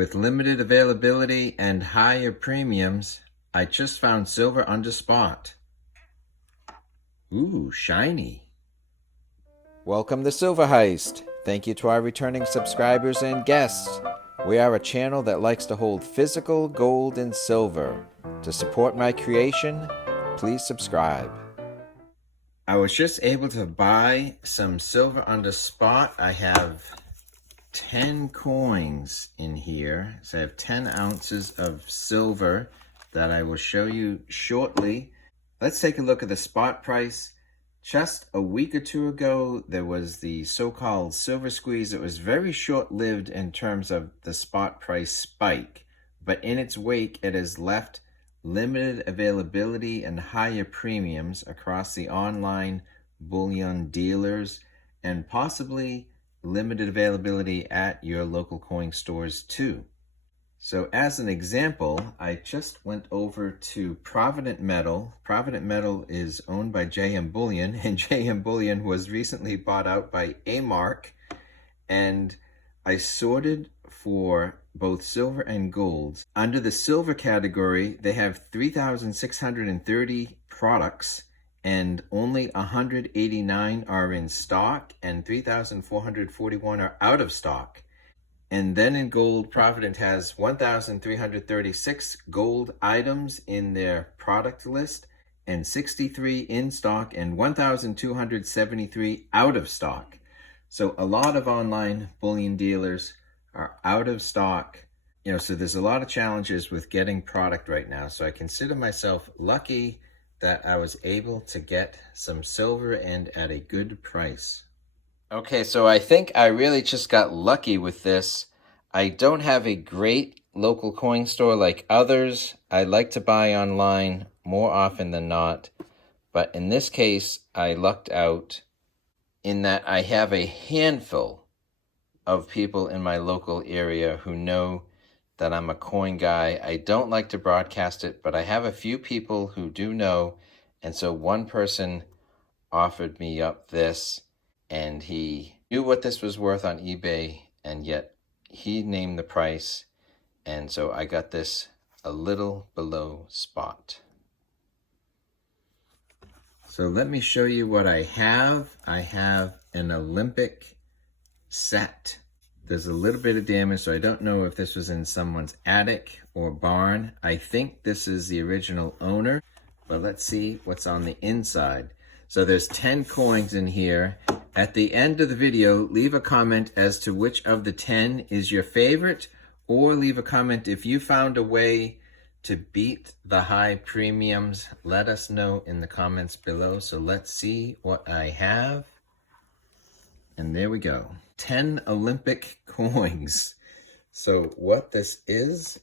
With limited availability and higher premiums, I just found silver under spot. Ooh, shiny. Welcome to Silver Heist. Thank you to our returning subscribers and guests. We are a channel that likes to hold physical gold and silver. To support my creation, please subscribe. I was just able to buy some silver under spot. I have 10 coins in here. So I have 10 ounces of silver that I will show you shortly. Let's take a look at the spot price. Just a week or two ago, there was the so-called silver squeeze. It was very short-lived in terms of the spot price spike, but in its wake, it has left limited availability and higher premiums across the online bullion dealers, and possibly limited availability at your local coin stores too. So as an example, I just went over to Provident Metal. Provident Metal is owned by JM Bullion, and JM Bullion was recently bought out by A-Mark, and I sorted for both silver and gold. Under the silver category, they have 3,630 products, and only 189 are in stock, and 3,441 are out of stock. And then in gold, Provident has 1,336 gold items in their product list, and 63 in stock, and 1,273 out of stock. So a lot of online bullion dealers are out of stock. So there's a lot of challenges with getting product right now. So I consider myself lucky that I was able to get some silver and at a good price. Okay, so I think I really just got lucky with this. I don't have a great local coin store like others. I like to buy online more often than not. But in this case, I lucked out in that I have a handful of people in my local area who know that I'm a coin guy. I don't like to broadcast it, but I have a few people who do know. And so one person offered me up this, and he knew what this was worth on eBay, and yet he named the price. And so I got this a little below spot. So let me show you what I have. I have an Olympic set. There's a little bit of damage, so I don't know if this was in someone's attic or barn. I think this is the original owner, but let's see what's on the inside. So there's 10 coins in here. At the end of the video, leave a comment as to which of the 10 is your favorite, or leave a comment if you found a way to beat the high premiums. Let us know in the comments below. So let's see what I have. And there we go. 10 Olympic coins. So what this is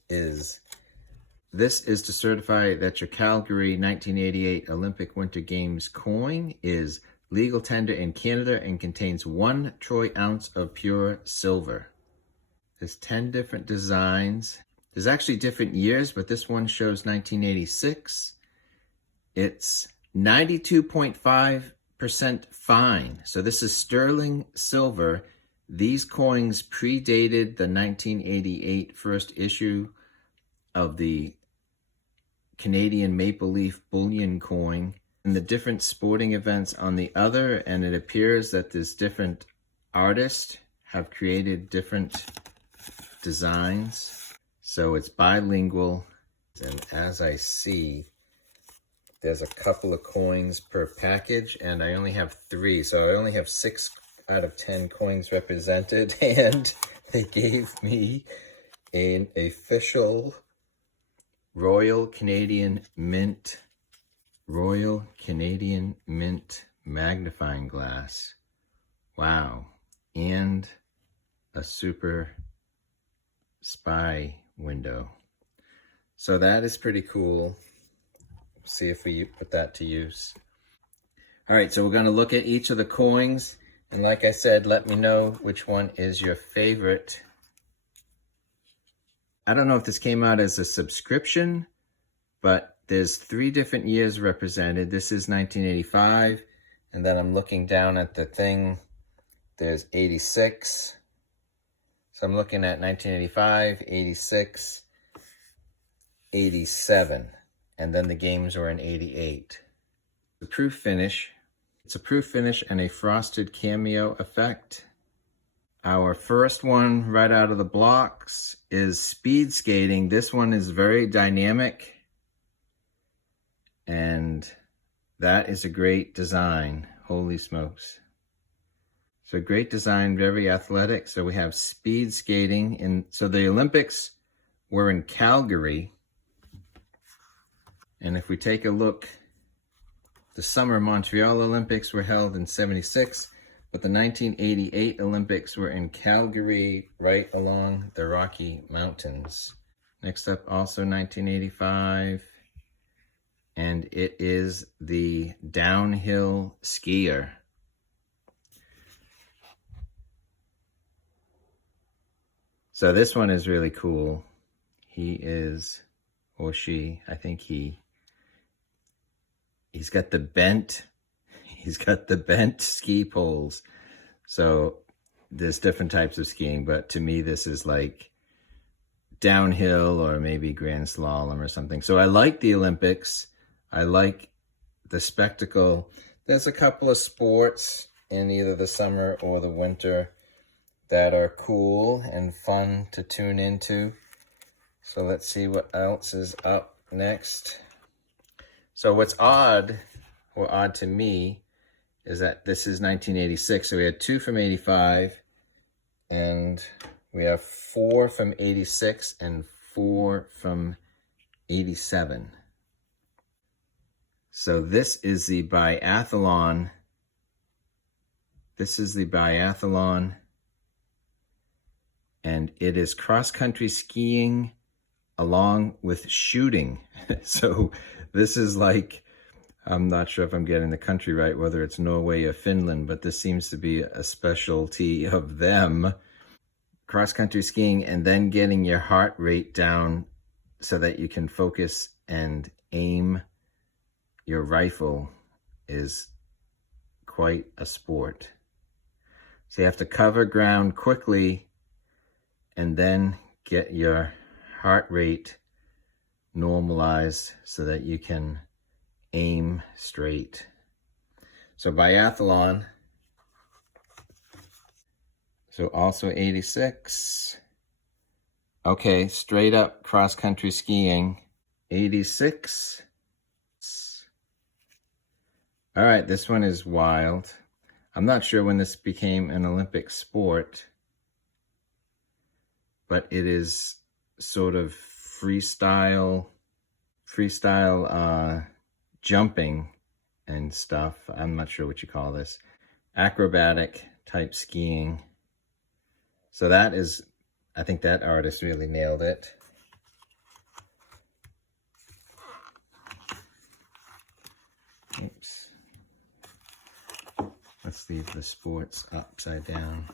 to certify that your Calgary 1988 Olympic Winter Games coin is legal tender in Canada and contains 1 troy ounce of pure silver. There's 10 different designs. There's actually different years, but this one shows 1986. It's 92.5% fine. So this is sterling silver. These coins predated the 1988 first issue of the Canadian Maple Leaf Bullion coin, and the different sporting events on the other, and it appears that there's different artists have created different designs. So it's bilingual, and as I see, there's a couple of coins per package, and I only have 3, so I only have 6 out of 10 coins represented, and they gave me an official Royal Canadian Mint magnifying glass. Wow. And a super spy window. So that is pretty cool. See if we put that to use. All right, so we're going to look at each of the coins. And like I said, let me know which one is your favorite. I don't know if this came out as a subscription, but there's 3 different years represented. This is 1985. And then I'm looking down at the thing. There's 86. So I'm looking at 1985, 86, 87, and then the games were in 88. The proof finish. It's a proof finish and a frosted cameo effect. Our first one right out of the blocks is speed skating. This one is very dynamic, and that is a great design. Holy smokes. So great design, very athletic. So we have speed skating. And so the Olympics were in Calgary. And if we take a look, the Summer Montreal Olympics were held in 76, but the 1988 Olympics were in Calgary, right along the Rocky Mountains. Next up, also 1985, and it is the downhill skier. So this one is really cool. He is, or she, I think he's got the bent ski poles. So there's different types of skiing, but to me this is like downhill or maybe grand slalom or something. So I like the Olympics. I like the spectacle. There's a couple of sports in either the summer or the winter that are cool and fun to tune into. So let's see what else is up next. So what's odd, or odd to me, is that this is 1986. So we had 2 from 85, and we have 4 from 86 and 4 from 87. So this is the biathlon. This is the biathlon. And it is cross-country skiing along with shooting. So this is like, I'm not sure if I'm getting the country right, whether it's Norway or Finland, but this seems to be a specialty of them. Cross-country skiing and then getting your heart rate down so that you can focus and aim your rifle is quite a sport. So you have to cover ground quickly and then get your heart rate normalized so that you can aim straight. So biathlon. So also 86. Okay, straight up cross-country skiing. 86. All right, this one is wild. I'm not sure when this became an Olympic sport, but it is sort of freestyle jumping and stuff. I'm not sure what you call this. Acrobatic type skiing. So that is, I think that artist really nailed it. Oops. Let's leave the sports upside down.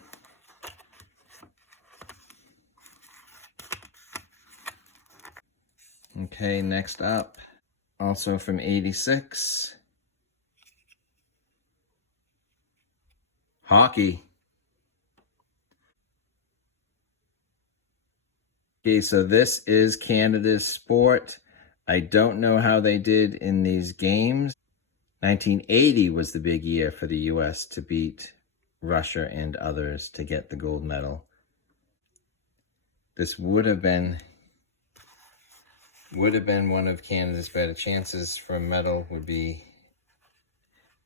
Okay, next up, also from 86, hockey. Okay, so this is Canada's sport. I don't know how they did in these games. 1980 was the big year for the US to beat Russia and others to get the gold medal. This would have been one of Canada's better chances for a medal, would be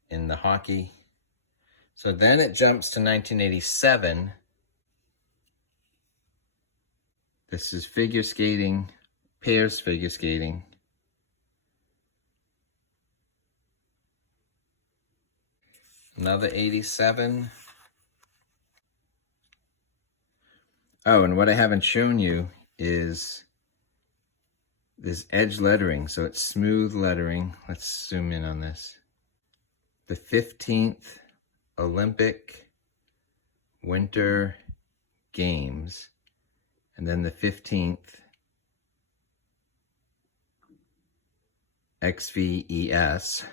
in the hockey. So then it jumps to 1987. This is figure skating, pairs figure skating. Another 87. Oh, and what I haven't shown you is this edge lettering. So it's smooth lettering. Let's zoom in on this. The 15th Olympic Winter Games. And then the 15th XVES.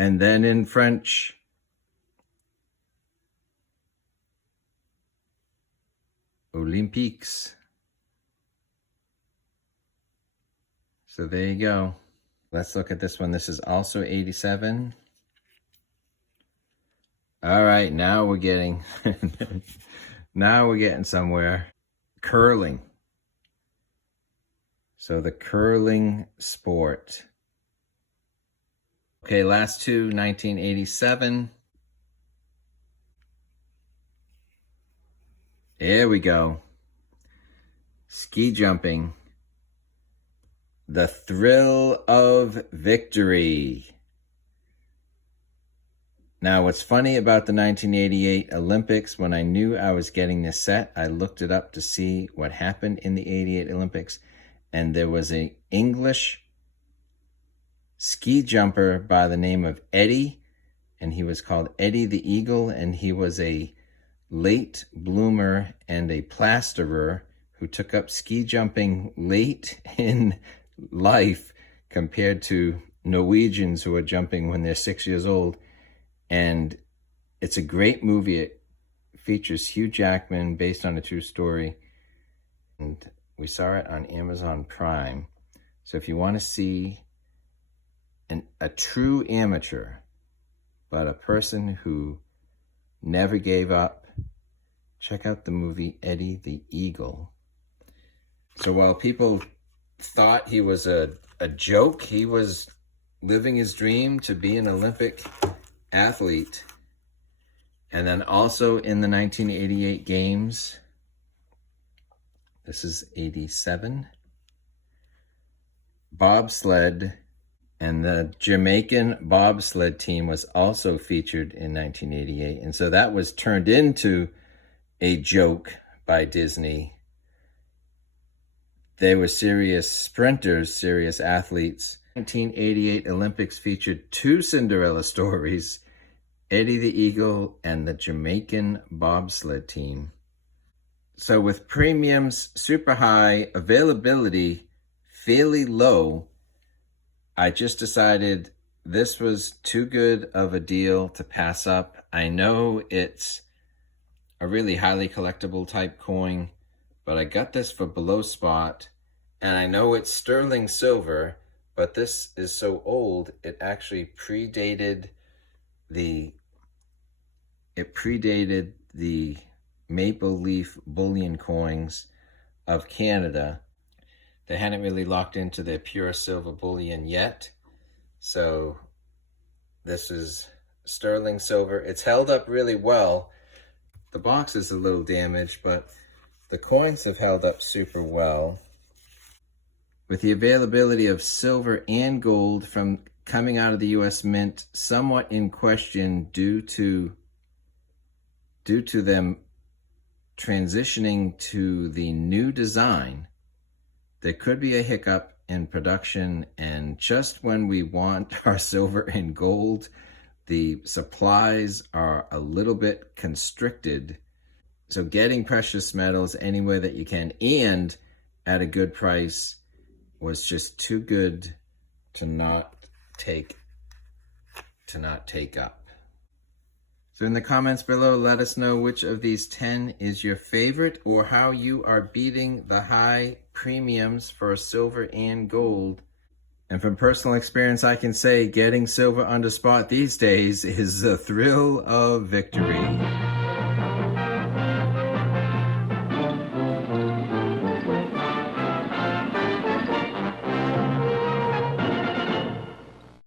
And then in French, Olympiques. So there you go. Let's look at this one. This is also 87. All right, now we're getting now we're getting somewhere. Curling. So the curling sport. Okay, last two, 1987. There we go. Ski jumping. The thrill of victory. Now, what's funny about the 1988 Olympics, when I knew I was getting this set, I looked it up to see what happened in the 88 Olympics, and there was an English ski jumper by the name of Eddie, and he was called Eddie the Eagle, and he was a late bloomer and a plasterer who took up ski jumping late in life compared to Norwegians who are jumping when they're 6 years old. And it's a great movie. It features Hugh Jackman, based on a true story. And we saw it on Amazon Prime. So if you want to see a true amateur, but a person who never gave up, check out the movie Eddie the Eagle. So while people thought he was a joke, he was living his dream to be an Olympic athlete. And then also in the 1988 games, this is 87, bobsled, and the Jamaican bobsled team was also featured in 1988. And so that was turned into a joke by Disney. They were serious sprinters, serious athletes. 1988 Olympics featured two Cinderella stories, Eddie the Eagle and the Jamaican bobsled team. So with premiums super high, availability fairly low, I just decided this was too good of a deal to pass up. I know it's a really highly collectible type coin, but I got this for below spot, and I know it's sterling silver, but this is so old, it actually predated the Maple Leaf Bullion coins of Canada. They hadn't really locked into their pure silver bullion yet. So this is sterling silver. It's held up really well. The box is a little damaged, but the coins have held up super well. With the availability of silver and gold from coming out of the US Mint somewhat in question due to them transitioning to the new design, there could be a hiccup in production, and just when we want our silver and gold, the supplies are a little bit constricted. So getting precious metals anywhere that you can and at a good price was just too good to not take up. So in the comments below, let us know which of these 10 is your favorite, or how you are beating the high premiums for silver and gold. And from personal experience, I can say getting silver under spot these days is the thrill of victory.